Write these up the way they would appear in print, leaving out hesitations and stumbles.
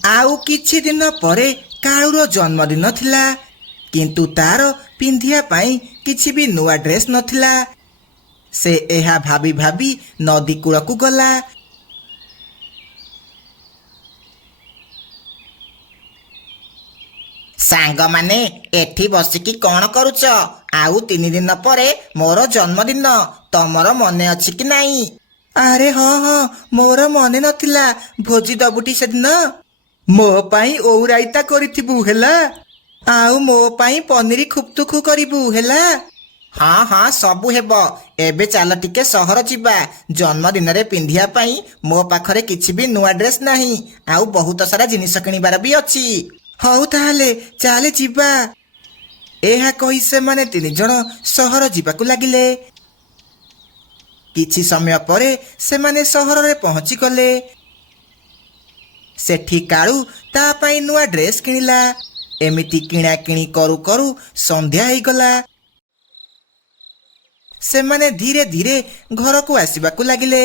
ଆଉ କିଛି ଦିନ ପରେ କାଳୁର ଜନ୍ମଦିନ ଥିଲା, କିନ୍ତୁ ତାର ପିନ୍ଧିବା ପାଇଁ କିଛି ବି ନୂଆ ଡ୍ରେସ୍ ନଥିଲା। ସେ ଏହା ଭାବି ଭାବି ନଦୀ କୂଳକୁ ଗଲା। ସାଙ୍ଗମାନେ ଏଠି ବସିକି କ'ଣ କରୁଛ? ଆଉ 3 ଦିନ ପରେ ମୋର ଜନ୍ମଦିନ, ତମର ମନେ ଅଛି କି ନାହିଁ? ଆରେ ହଁ ହଁ, ମୋର ମନେ ନଥିଲା। ଭୋଜି ଦବୁଟି ସେଦିନ? ମୋ ପାଇଁ ଓଉ ରାଇତା କରିଥିବୁ ହେଲା, ଆଉ ମୋ ପାଇଁ ପନିର ଖୁପ୍ତୁଖୁ କରିବୁ ହେଲା। ହଁ ହଁ, ସବୁ ହେବ। ଏବେ ଚାଲ ଟିକେ ସହର ଯିବା। ଜନ୍ମଦିନରେ ପିନ୍ଧିବା ପାଇଁ ମୋ ପାଖରେ କିଛି ବି ନୂଆ ଡ୍ରେସ୍ ନାହିଁ, ଆଉ ବହୁତ ସାରା ଜିନିଷ କିଣିବାର ବି ଅଛି। ହଉ ତାହେଲେ ଚାଲେ ଯିବା। ଏହା କହି ସେମାନେ 3 ଜଣ ସହର ଯିବାକୁ ଲାଗିଲେ। କିଛି ସମୟ ପରେ ସେମାନେ ସହରରେ ପହଞ୍ଚିଗଲେ। ସେଠି କାଳୁ ତା ପାଇଁ ନୂଆ ଡ୍ରେସ୍ କିଣିଲା। ଏମିତି କିଣାକିଣି କରୁ କରୁ ସନ୍ଧ୍ୟା ହେଇଗଲା। ସେମାନେ ଧୀରେ ଧୀରେ ଘରକୁ ଆସିବାକୁ ଲାଗିଲେ।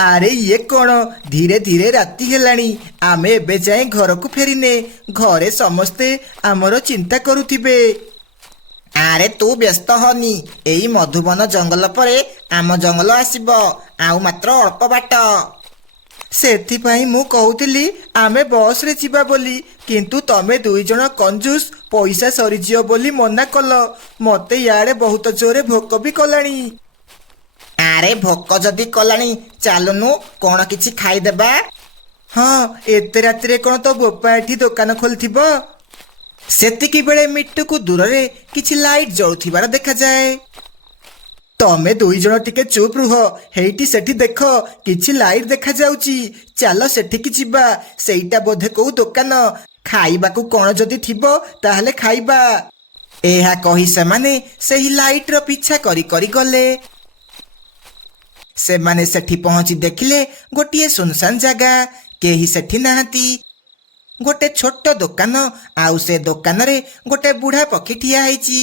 ଆରେ ଇଏ କ'ଣ, ଧୀରେ ଧୀରେ ରାତି ହେଲାଣି, ଆମେ ଏବେ ଯାଏ ଘରକୁ ଫେରିନେ। ଘରେ ସମସ୍ତେ ଆମର ଚିନ୍ତା କରୁଥିବେ। ଆରେ ତୁ ବ୍ୟସ୍ତ ହନି, ଏଇ ମଧୁବନ ଜଙ୍ଗଲ ପରେ ଆମ ଜଙ୍ଗଲ ଆସିବ, ଆଉ ମାତ୍ର ଅଳ୍ପ ବାଟ। ସେଥିପାଇଁ ମୁଁ କହୁଥିଲି ଆମେ ବସ୍ରେ ଯିବା ବୋଲି, କିନ୍ତୁ ତମେ 2 ଜଣ କଞ୍ଜୁସ୍ ପଇସା ସରିଯିବ ବୋଲି ମନା କଲ। ମତେ ଇଆଡ଼େ ବହୁତ ଜୋରେ ଭୋକ ବି କଲାଣି। ଆରେ ଭୋକ ଯଦି କଲାଣି ଚାଲୁନୁ କ'ଣ କିଛି ଖାଇଦେବା। ହଁ, ଏତେ ରାତିରେ କ'ଣ ତୋ ବୋପା ଏଠି ଦୋକାନ ଖୋଲିଥିବ? ସେତିକି ବେଳେ ମିଟୁକୁ ଦୂରରେ କିଛି ଲାଇଟ୍ ଜଳୁଥିବାର ଦେଖାଯାଏ। ତମେ 2 ଜଣ ଟିକେ ଚୁପ୍ ରୁହ। ହେଇଟି ସେଠି ଦେଖ, କିଛି ଲାଇଟ୍ ଦେଖାଯାଉଛି। ଚାଲ ସେଠିକି ଯିବା। ସେଇଟା ବୋଧେ କୋଉ ଦୋକାନ। ଖାଇବାକୁ କ'ଣ ଯଦି ଥିବ ତାହେଲେ ଖାଇବା। ଏହା କହି ସେମାନେ ସେହି ଲାଇଟ୍ର ପିଛା କରି କରି ଗଲେ। ସେମାନେ ସେଠି ପହଞ୍ଚି ଦେଖିଲେ ଗୋଟିଏ ସୁନସାନ ଜାଗା, କେହି ସେଠି ନାହାନ୍ତି। ଗୋଟେ ଛୋଟ ଦୋକାନ, ଆଉ ସେ ଦୋକାନରେ ଗୋଟେ ବୁଢ଼ା ପକ୍ଷୀ ଠିଆ ହେଇଛି।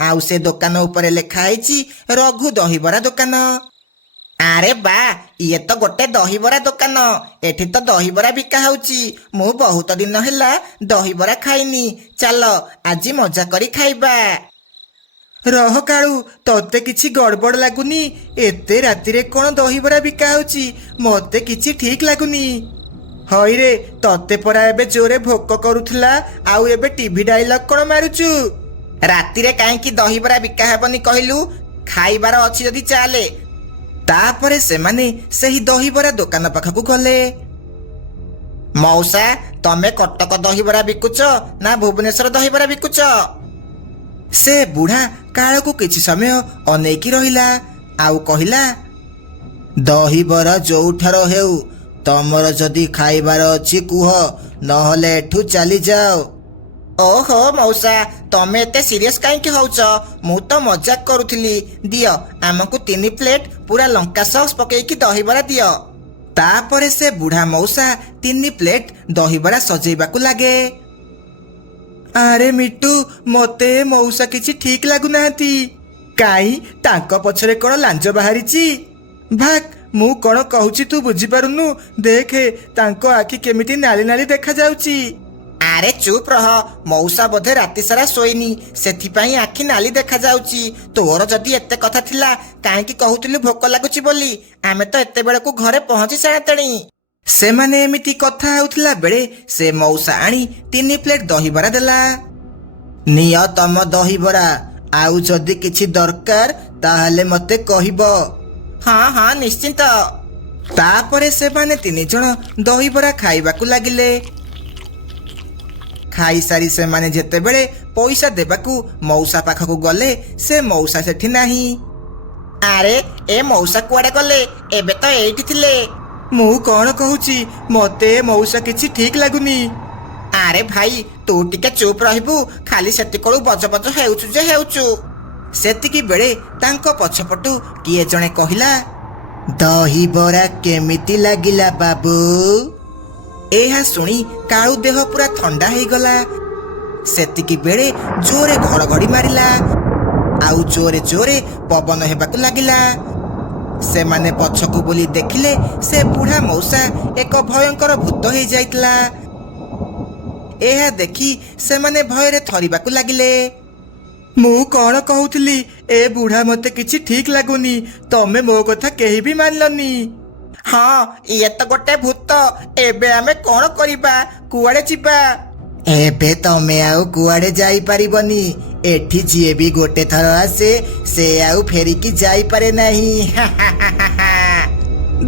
ଆଉ ସେ ଦୋକାନ ଉପରେ ଲେଖା ହେଇଛି ରଘୁ ଦହିବରା ଦୋକାନ। ଆରେ ବା, ଇଏ ତ ଗୋଟେ ଦହିବରା ଦୋକାନ। ଏଠି ତ ଦହିବରା ବିକା ହଉଛି। ମୁଁ ବହୁତ ଦିନ ହେଲା ଦହିବରା ଖାଇନି। ଚାଲ ଆଜି ମଜା କରି ଖାଇବା। ରହ କାଳୁ, ତତେ କିଛି ଗଡ଼ବଡ଼ ଲାଗୁନି? ଏତେ ରାତିରେ କ'ଣ ଦହିବରା ବିକା ହଉଛି? ମତେ କିଛି ଠିକ୍ ଲାଗୁନି। ହଇରେ, ତତେ ପରା ଏବେ ଜୋରେ ଭୋକ କରୁଥିଲା, ଆଉ ଏବେ ଟିଭି ଡାଇଲଗ କ'ଣ ମାରୁଛୁ? ରାତିରେ କାହିଁକି ଦହିବରା ବିକା ହେବନି କହିଲୁ? ଖାଇବାର ଅଛି ଯଦି ଚାଲେ। ତାପରେ ସେମାନେ ସେହି ଦହିବରା ଦୋକାନ ପାଖକୁ ଗଲେ। ମଉସା, ତମେ କଟକ ଦହିବରା ବିକୁଛ ନା ଭୁବନେଶ୍ୱର ଦହିବରା ବିକୁଛ? ସେ ବୁଢ଼ା କାଳକୁ କିଛି ସମୟ ଅନେଇକି ରହିଲା, ଆଉ କହିଲା, ଦହିବରା ଯୋଉଠାର ହେଉ, ତମର ଯଦି ଖାଇବାର ଅଛି କୁହ, ନହେଲେ ଏଠୁ ଚାଲିଯାଅ। ଓହୋ ମଉସା, ତମେ ଏତେ ସିରିୟସ୍ କାହିଁକି ହଉଛ? ମୁଁ ତ ମଜାକ କରୁଥିଲି। ଦିଅ ଆମକୁ 3 ପ୍ଲେଟ୍ ପୁରା ଲଙ୍କା ସସ୍ ପକେଇକି ଦହିବରା ଦିଅ। ତାପରେ ସେ ବୁଢ଼ା ମଉସା 3 ପ୍ଲେଟ୍ ଦହିବରା ସଜେଇବାକୁ ଲାଗେ। ଆରେ ମିଟୁ, ମତେ ମଉସା କିଛି ଠିକ୍ ଲାଗୁନାହାନ୍ତି। କାଇଁ, ତାଙ୍କ ପଛରେ କ'ଣ ଲାଞ୍ଜ ବାହାରିଛି? ଭାକ୍, ମୁଁ କ'ଣ କହୁଛି ତୁ ବୁଝିପାରୁନୁ? ଦେଖେ, ତାଙ୍କ ଆଖି କେମିତି ନାଲି ନାଲି ଦେଖାଯାଉଛି। ଆରେ ଚୁପ୍ ରହ, ମଉସା ବୋଧେ ରାତି ସାରା ଶୋଇନି, ସେଥିପାଇଁ ଆଖି ନାଲି ଦେଖାଯାଉଛି। ତୋର ଯଦି ଏତେ କଥା ଥିଲା କାହିଁକି କହୁଥିଲୁ ଭୋକ ଲାଗୁଛି ବୋଲି? ଆମେ ତ ଏତେବେଳକୁ ଘରେ ପହଞ୍ଚି ସାରନ୍ତେଣି। ସେମାନେ ଏମିତି କଥା ହେଉଥିଲା ବେଳେ ସେ ମଉସା ଆଣି 3 ପ୍ଲେଟ୍ ଦହିବରା ଦେଲା। ନିଅ ତମ ଦହିବରା, ଆଉ ଯଦି କିଛି ଦରକାର ତାହେଲେ ମତେ କହିବ। ହଁ ହଁ, ନିଶ୍ଚିନ୍ତ। ତାପରେ ସେମାନେ 3 ଜଣ ଦହିବରା ଖାଇବାକୁ ଲାଗିଲେ। ଖାଇସାରି ସେମାନେ ଯେତେବେଳେ ପଇସା ଦେବାକୁ ମଉସା ପାଖକୁ ଗଲେ, ସେ ମଉସା ସେଠି ନାହିଁ। ଆରେ ଏ ମଉସା କୁଆଡ଼େ ଗଲେ? ଏବେ ତ ଏଇଠି ଥିଲେ। ମୁଁ କ'ଣ କହୁଛି, ମତେ ମଉସା କିଛି ଠିକ୍ ଲାଗୁନି। ଆରେ ଭାଇ, ତୁ ଟିକେ ଚୁପ୍ ରହିବୁ? ଖାଲି ସେତିକଳୁ ବଜ ବଜ ହେଉଛୁ ଯେ ହେଉଛୁ। ସେତିକି ବେଳେ ତାଙ୍କ ପଛପଟୁ କିଏ ଜଣେ କହିଲା, ଦହିବରା କେମିତି ଲାଗିଲା ବାବୁ? ଏହା ଶୁଣି କାଳୁ ଦେହ ପୁରା ଥଣ୍ଡା ହେଇଗଲା। ସେତିକି ବେଳେ ଜୋରେ ଘଡ଼ଘଡ଼ି ମାରିଲା, ଆଉ ଜୋରେ ଜୋରେ ପବନ ହେବାକୁ ଲାଗିଲା। ସେମାନେ ପଛକୁ ବୁଲି ଦେଖିଲେ ସେ ବୁଢା ମଉସା ଏକ ଭୟଙ୍କର ଭୂତ ହେଇଯାଇଥିଲା। ଏହା ଦେଖି ସେମାନେ ଭୟରେ ଥରିବାକୁ ଲାଗିଲେ। ମୁଁ କଣ କହୁଥିଲି, ଏ ବୁଢା ମତେ କିଛି ଠିକ ଲାଗୁନି। ତମେ ମୋ କଥା କେହି ବି ମାନିଲନି। ହଁ, ଇଏ ତ ଗୋଟେ ଭୂତ। ଏବେ ଆମେ କଣ କରିବା? କୁଆଡେ ଯିବା? ଏବେ ତମେ ଆଉ କୁଆଡେ ଯାଇପାରିବନି। ଏଠି ଯିଏ ବି ଗୋଟେ ଥର ଆସେ ସେ ଆଉ ଫେରିକି ଯାଇପାରେ ନାହିଁ।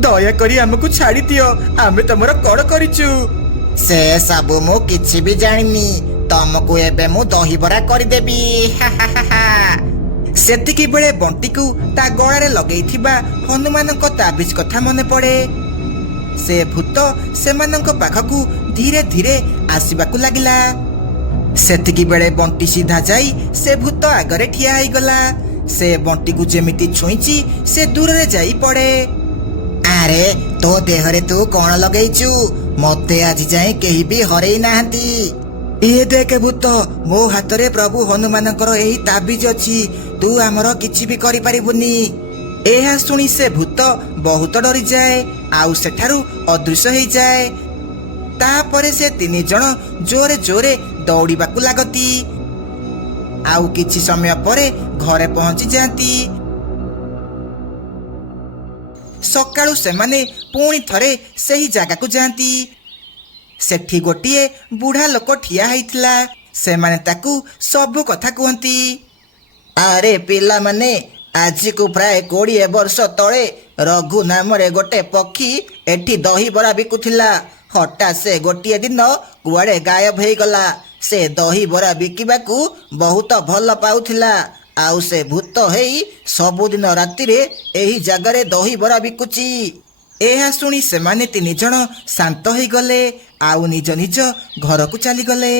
ଦୟାକରି ଆମକୁ ଛାଡି ଦିଅ। ଆମେ ତମର କଣ କରିଛୁ? ସେ ସବୁ ମୁଁ କିଛି ବି ଜାଣିନି। ତମକୁ ଏବେ ମୁଁ ଦହିବରା କରିଦେବି। ସେତିକି ବେଳେ ବଣ୍ଟିକୁ ତା ଗଳାରେ ଲଗେଇଥିବା ହନୁମାନଙ୍କ ତାବିଜ କଥା ମନେ ପଡେ। ସେ ଭୂତ ସେମାନଙ୍କ ପାଖକୁ ଧୀରେ ଧୀରେ ଆସିବାକୁ ଲାଗିଲା। ସେତିକି ବେଳେ ବଣ୍ଟି ସିଧା ଯାଇ ସେ ଭୂତ ଆଗରେ ଠିଆ ହେଇଗଲା। ସେ ବଣ୍ଟିକୁ ଯେମିତି ଛୁଇଁଛି ସେ ଦୂରରେ ଯାଇ ପଡେ। ଆରେ, ତୋ ଦେହରେ ତୁ କଣ ଲଗେଇଛୁ? ମତେ ଆଜି ଯାଏ କେହି ବି ହରେଇ ନାହାନ୍ତି। ଇଏ ଦେଖେ ଭୂତ, ମୋ ହାତରେ ପ୍ରଭୁ ହନୁମାନଙ୍କର ଏହି ତାବିଜ ଅଛି। ତୁ ଆମର କିଛି ବି କରିପାରିବୁନି। ଏହା ଶୁଣି ସେ ଭୂତ ବହୁତ ଡରିଯାଏ ଆଉ ସେଠାରୁ ଅଦୃଶ୍ୟ ହେଇଯାଏ। ତାପରେ ସେ ତିନି ଜଣ ଜୋରେ ଜୋରେ ଦୌଡ଼ିବାକୁ ଲାଗନ୍ତି। ଆଉ କିଛି ସମୟ ପରେ ଘରେ ପହଞ୍ଚି ଯାଆନ୍ତି। ସକାଳୁ ସେମାନେ ପୁଣି ଥରେ ସେହି ଜାଗାକୁ ଯାଆନ୍ତି। ସେଠି ଗୋଟିଏ ବୁଢା ଲୋକ ଠିଆ ହେଇଥିଲା। ସେମାନେ ତାକୁ ସବୁ କଥା କୁହନ୍ତି। ଆରେ ପିଲାମାନେ, ଆଜିକୁ ପ୍ରାୟ 20 ବର୍ଷ ତଳେ ରଘୁ ନାମରେ ଗୋଟେ ପକ୍ଷୀ ଏଠି ଦହିବରା ବିକୁଥିଲା। ହଠାତ୍ ସେ ଗୋଟିଏ ଦିନ କୁଆଡେ ଗାୟବ ହେଇଗଲା। ସେ ଦହିବରା ବିକିବାକୁ ବହୁତ ଭଲ ପାଉଥିଲା। ଆଉ ସେ ଭୂତ ହେଇ ସବୁଦିନ ରାତିରେ ଏହି ଜାଗାରେ ଦହିବରା ବିକୁଛି। ଏହା ଶୁଣି ସେମାନେ ତିନି ଜଣ ଶାନ୍ତ ହେଇଗଲେ ଆଉ ନିଜ ନିଜ ଘରକୁ ଚାଲିଗଲେ।